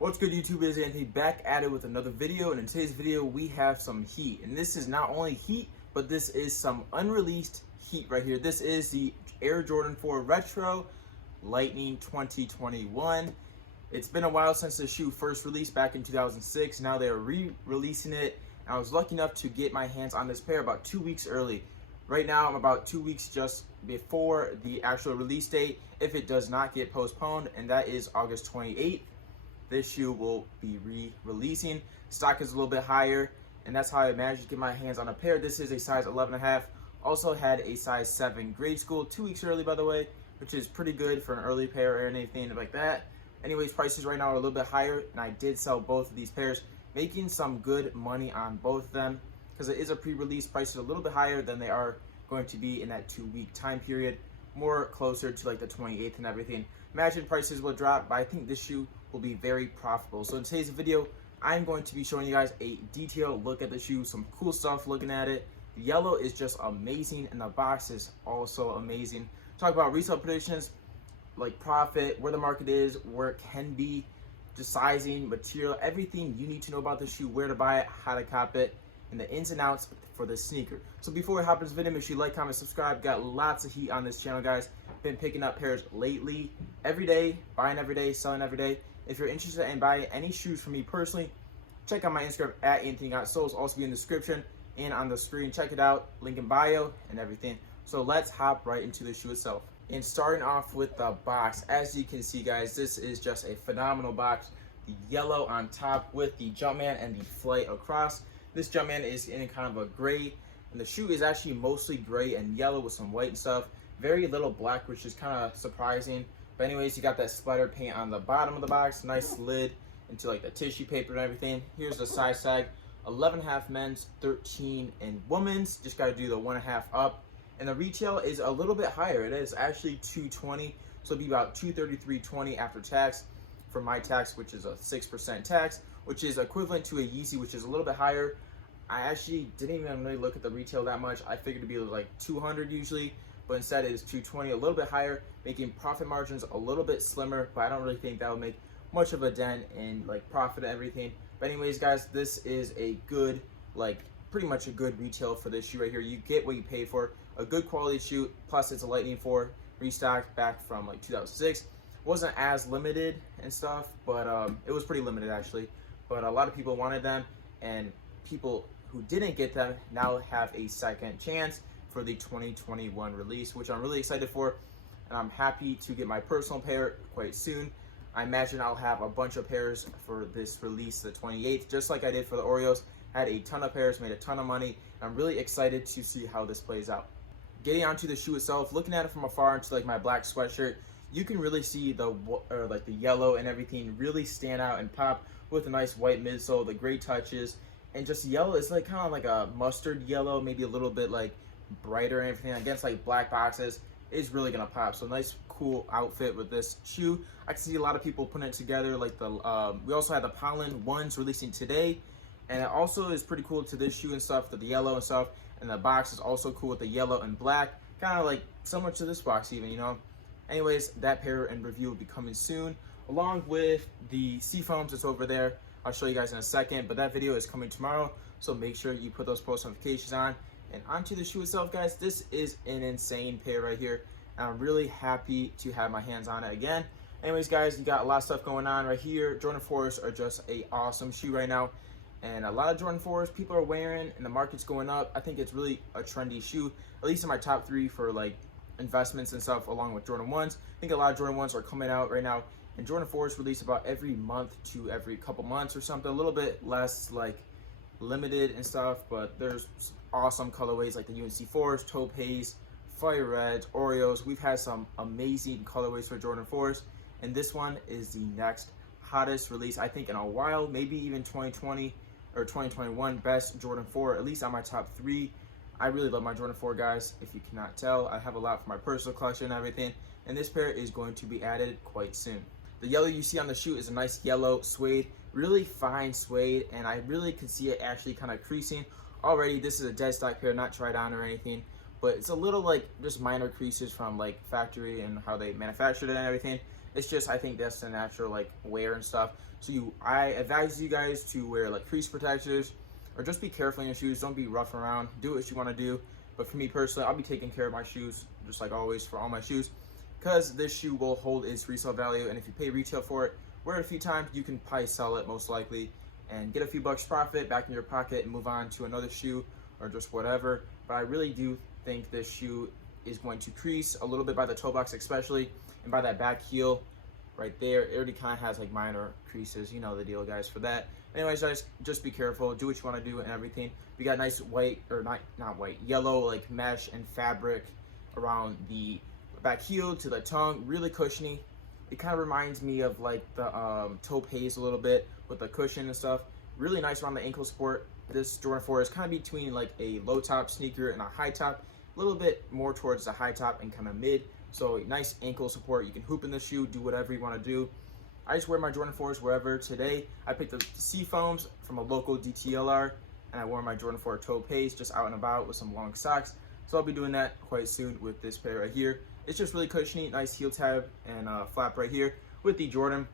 What's good, YouTube? It's Anthony back at it with another video, and in today's video we have some heat. And this is not only heat, but this is some unreleased heat right here. This is the Air Jordan 4 Retro Lightning 2021. It's been a while since the shoe first released back in 2006. Now they're re-releasing it. And I was lucky enough to get my hands on this pair about 2 weeks early. Right now I'm about 2 weeks just before the actual release date, if it does not get postponed, and that is August 28th. This shoe will be re-releasing. Stock is a little bit higher, and that's how I managed to get my hands on a pair. This is a size 11.5. Also had a size 7 grade school 2 weeks early, by the way, which is pretty good for an early pair or anything like that. Anyways, prices right now are a little bit higher, and I did sell both of these pairs, making some good money on both of them because it is a pre-release. Prices a little bit higher than they are going to be in that 2-week time period, more closer to like the 28th and everything. Imagine prices will drop, but I think this shoe will be very profitable. So in today's video, I'm going to be showing you guys a detailed look at the shoe, some cool stuff looking at it. The yellow is just amazing, and the box is also amazing. Talk about resale predictions, like profit, where the market is, where it can be, just sizing, material, everything you need to know about the shoe, where to buy it, how to cop it, and the ins and outs for this sneaker. So before we hop into this video, make sure you like, comment, subscribe. Got lots of heat on this channel, guys. Been picking up pairs lately, every day, buying every day, selling every day. If you're interested in buying any shoes from me personally, check out my Instagram at Anthony.Soul. It's also be in the description and on the screen. Check it out, link in bio and everything. So let's hop right into the shoe itself. And starting off with the box, as you can see, guys, this is just a phenomenal box. The yellow on top with the Jumpman and the flight across. This Jumpman is in kind of a gray, and the shoe is actually mostly gray and yellow with some white and stuff. Very little black, which is kind of surprising. But anyways, you got that splatter paint on the bottom of the box, nice lid into like the tissue paper and everything. Here's the size tag, 11.5 men's, 13 in women's. Just got to do the 1.5 up. And the retail is a little bit higher. It is actually $220, so it'll be about $233.20 after tax for my tax, which is a 6% tax, which is equivalent to a Yeezy, which is a little bit higher. I actually didn't even really look at the retail that much. I figured it'd be like 200 usually, but instead it is 220, a little bit higher, making profit margins a little bit slimmer, but I don't really think that would make much of a dent in like profit and everything. But anyways, guys, this is a good, like pretty much a good retail for this shoe right here. You get what you pay for, a good quality shoe, plus it's a Lightning 4 restocked back from like 2006. Wasn't as limited and stuff, but it was pretty limited actually. But a lot of people wanted them, and people who didn't get them now have a second chance for the 2021 release, which I'm really excited for, and I'm happy to get my personal pair quite soon. I imagine I'll have a bunch of pairs for this release, the 28th, just like I did for the Oreos. Had a ton of pairs, made a ton of money, and I'm really excited to see how this plays out. Getting onto the shoe itself, looking at it from afar into like my black sweatshirt, you can really see the like the yellow and everything really stand out and pop with a nice white midsole, the gray touches, and just yellow is like kind of like a mustard yellow, maybe a little bit like brighter and everything against like black boxes is really gonna pop. So nice cool outfit with this shoe. I can see a lot of people putting it together, like the we also had the pollen ones releasing today, and it also is pretty cool to this shoe and stuff, the yellow and stuff, and the box is also cool with the yellow and black, kind of like similar to this box even, you know. Anyways, that pair and review will be coming soon, along with the Seafoams that's over there. I'll show you guys in a second, but that video is coming tomorrow, so make sure you put those post notifications on. And onto the shoe itself, guys, this is an insane pair right here, and I'm really happy to have my hands on it again. Anyways, guys, you got a lot of stuff going on right here. Jordan 4s are just a awesome shoe right now, and a lot of Jordan 4s people are wearing, and the market's going up. I think it's really a trendy shoe, at least in my top 3 for like investments and stuff, along with Jordan 1s. I think a lot of Jordan 1s are coming out right now, and Jordan 4s release about every month to every couple months or something, a little bit less like limited and stuff, but there's awesome colorways like the UNC 4s, Taupe Haze, Fire Reds, Oreos. We've had some amazing colorways for Jordan 4s, and this one is the next hottest release I think in a while, maybe even 2020 or 2021 best Jordan 4, at least on my top 3. I really love my Jordan 4, guys. If you cannot tell, I have a lot for my personal collection and everything, and this pair is going to be added quite soon. The yellow you see on the shoe is a nice yellow suede, really fine suede, and I really could see it actually kind of creasing already. This is a dead stock pair, not tried on or anything, but it's a little like just minor creases from like factory and how they manufactured it and everything. It's just, I think that's the natural like wear and stuff. So I advise you guys to wear like crease protectors, or just be careful in your shoes. Don't be rough around. Do what you want to do. But for me personally, I'll be taking care of my shoes, just like always for all my shoes, because this shoe will hold its resale value. And if you pay retail for it, wear it a few times, you can probably sell it most likely and get a few bucks profit back in your pocket and move on to another shoe or just whatever. But I really do think this shoe is going to crease a little bit by the toe box especially, and by that back heel right there. It already kind of has like minor creases, you know the deal, guys, for that. Anyways, guys, just be careful, do what you want to do and everything. We got nice white, or not white, yellow like mesh and fabric around the back heel to the tongue, really cushiony. It kind of reminds me of like the taupe haze a little bit with the cushion and stuff. Really nice around the ankle support. This Jordan 4 is kind of between like a low top sneaker and a high top, a little bit more towards the high top and kind of mid. So nice ankle support. You can hoop in the shoe, do whatever you want to do. I just wear my Jordan 4s wherever. Today I picked the sea foams from a local DTLR, and I wore my Jordan 4 taupe haze just out and about with some long socks. So I'll be doing that quite soon with this pair right here. It's just really cushiony, nice heel tab and flap right here with the Jordan.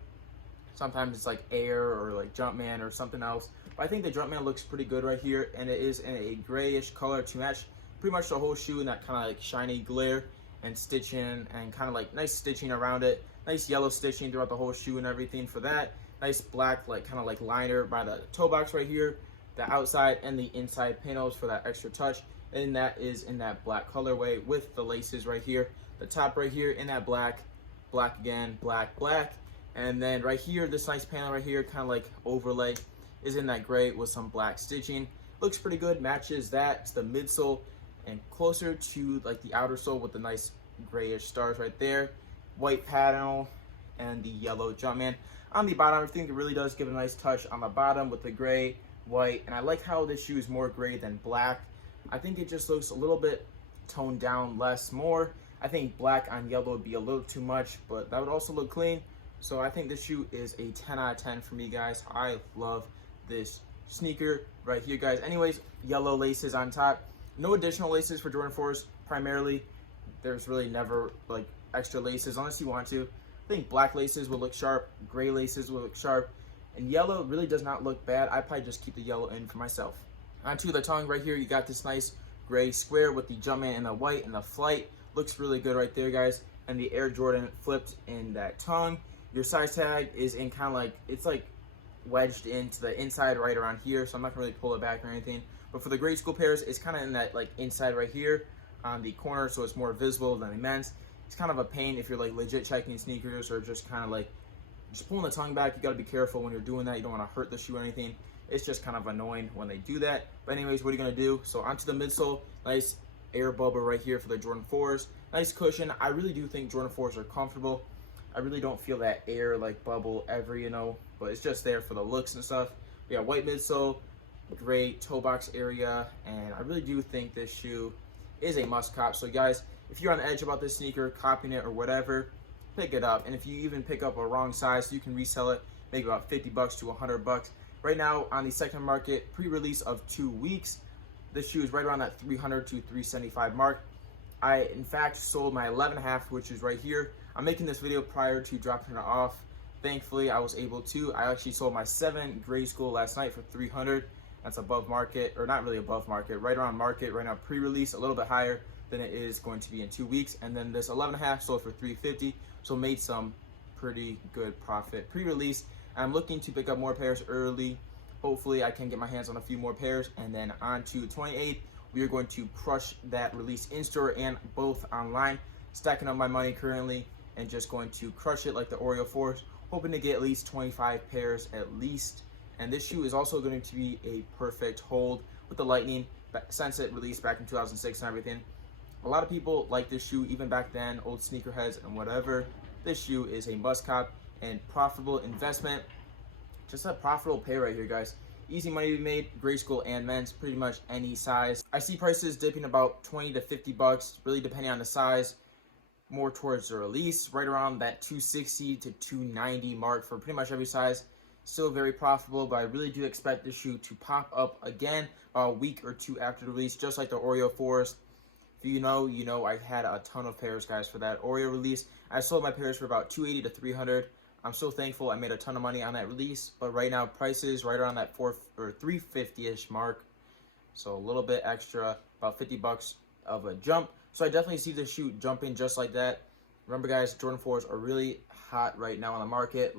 Sometimes it's like Air or like Jumpman or something else. But I think the Jumpman looks pretty good right here, and it is in a grayish color to match pretty much the whole shoe in that kind of like shiny glare and stitching and kind of like nice stitching around it. Nice yellow stitching throughout the whole shoe and everything for that. Nice black like kind of like liner by the toe box right here, the outside and the inside panels for that extra touch. And that is in that black colorway with the laces right here. The top right here in that black, black again, black, black. And then right here, this nice panel right here, kind of like overlay, is in that gray with some black stitching. Looks pretty good, matches that. It's the midsole and closer to like the outer sole with the nice grayish stars right there. White panel and the yellow Jumpman. On the bottom, I think it really does give a nice touch on the bottom with the gray, white. And I like how this shoe is more gray than black. I think it just looks a little bit toned down, less, more. I think black on yellow would be a little too much, but that would also look clean. So I think this shoe is a 10 out of 10 for me, guys. I love this sneaker right here, guys. Anyways, yellow laces on top. No additional laces for Jordan 4s, primarily. There's really never like extra laces unless you want to. I think black laces will look sharp, gray laces will look sharp, and yellow really does not look bad. I probably just keep the yellow in for myself. Onto the tongue right here, you got this nice gray square with the Jumpman and the white and the flight. Looks really good right there, guys. And the Air Jordan flipped in that tongue. Your size tag is in kind of like, it's like wedged into the inside right around here, so I'm not gonna really pull it back or anything. But for the grade school pairs, it's kind of in that like inside right here on the corner, so it's more visible than the men's. It's kind of a pain if you're like legit checking sneakers or just kind of like just pulling the tongue back. You got to be careful when you're doing that. You don't want to hurt the shoe or anything. It's just kind of annoying when they do that. But anyways, what are you going to do? So onto the midsole. Nice air bubble right here for the Jordan 4s. Nice cushion. I really do think Jordan 4s are comfortable. I really don't feel that air like bubble ever, you know, but it's just there for the looks and stuff. We got white midsole, great toe box area, and I really do think this shoe is a must cop. So guys, if you're on the edge about this sneaker, copying it or whatever, pick it up. And if you even pick up a wrong size, you can resell it, maybe about 50 bucks to 100 bucks. Right now on the second market, pre-release of 2 weeks, this shoe is right around that 300 to 375 mark. I in fact sold my 11.5, which is right here. I'm making this video prior to dropping it off. Thankfully, I was able to. I actually sold my 7 grade school last night for 300. That's above market, or not really above market, right around market right now, pre-release, a little bit higher than it is going to be in 2 weeks. And then this 11.5 sold for 350, so made some pretty good profit pre-release. I'm looking to pick up more pairs early. Hopefully I can get my hands on a few more pairs, and then on to 28th, we are going to crush that release in-store and both online. Stacking up my money currently and just going to crush it like the Oreo 4s, hoping to get at least 25 pairs at least. And this shoe is also going to be a perfect hold with the Lightning since it released back in 2006 and everything. A lot of people like this shoe even back then, old sneakerheads and whatever. This shoe is a must cop and profitable investment. Just a profitable pair right here, guys. Easy money to be made, grade school and men's, pretty much any size. I see prices dipping about 20 to 50 bucks, really depending on the size. More towards the release, right around that 260 to 290 mark for pretty much every size. Still very profitable, but I really do expect this shoe to pop up again about a week or two after the release, just like the Oreo 4s. If you know, you know I had a ton of pairs, guys, for that Oreo release. I sold my pairs for about $280 to $300. I'm so thankful I made a ton of money on that release, but right now prices right around that $350-ish mark. So a little bit extra, about 50 bucks of a jump. So I definitely see the shoe jumping just like that. Remember, guys, Jordan 4s are really hot right now on the market.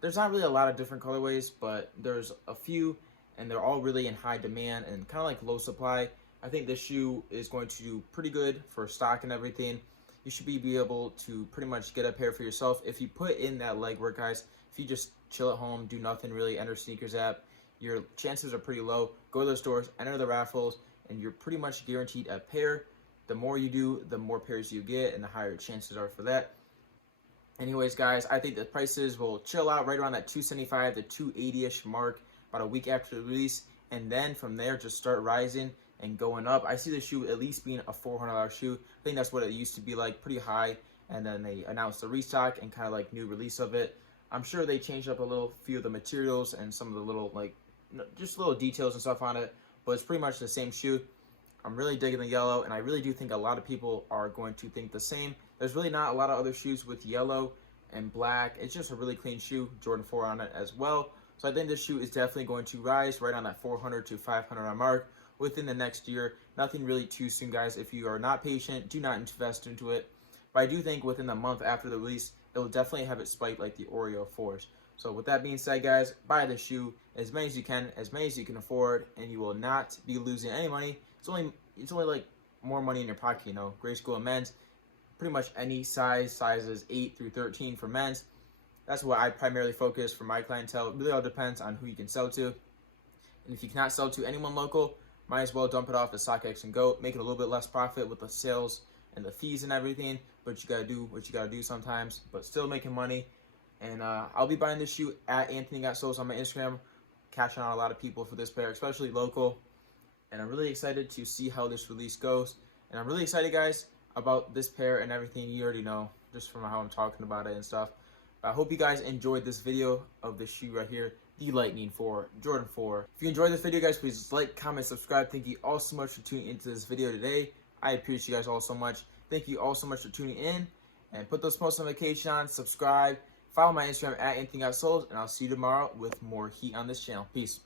There's not really a lot of different colorways, but there's a few, and they're all really in high demand and kind of like low supply. I think this shoe is going to do pretty good for stock and everything. You should be able to pretty much get a pair for yourself if you put in that legwork, guys. If you just chill at home, do nothing really, enter Sneakers app, your chances are pretty low. Go to the stores, enter the raffles, and you're pretty much guaranteed a pair. The more you do, the more pairs you get, and the higher chances are for that. Anyways, guys, I think the prices will chill out right around that $275 to $280-ish mark about a week after the release, and then from there just start rising and going up. I see the shoe at least being a $400 shoe. I think that's what it used to be like, pretty high, and then they announced the restock and kind of like new release of it. I'm sure they changed up a few of the materials and some of the little just little details and stuff on it, but it's pretty much the same shoe. I'm really digging the yellow, and I really do think a lot of people are going to think the same. There's really not a lot of other shoes with yellow and black. It's just a really clean shoe, Jordan 4 on it as well. So I think this shoe is definitely going to rise right on that $400 to $500 mark within the next year. Nothing really too soon, guys. If you are not patient, do not invest into it. But I do think within the month after the release, it will definitely have it spiked like the Oreo 4s. So with that being said, guys, buy the shoe as many as you can, as many as you can afford, and you will not be losing any money. It's only like more money in your pocket, you know. Grade school and men's, pretty much any sizes 8 through 13 for men's. That's what I primarily focus for my clientele. It really all depends on who you can sell to. And if you cannot sell to anyone local, might as well dump it off to StockX and Go, make it a little bit less profit with the sales and the fees and everything. But you gotta do what you gotta do sometimes, but still making money. And I'll be buying this shoe at Anthony Got Soles on my Instagram, catching on a lot of people for this pair, especially local. And I'm really excited to see how this release goes. And I'm really excited, guys, about this pair and everything. You already know, just from how I'm talking about it and stuff. But I hope you guys enjoyed this video of the shoe right here, the Lightning 4, Jordan 4. If you enjoyed this video, guys, please like, comment, subscribe. Thank you all so much for tuning into this video today. I appreciate you guys all so much. Thank you all so much for tuning in. And put those post notifications on, subscribe, follow my Instagram at Anthony Got Soles, and I'll see you tomorrow with more heat on this channel. Peace.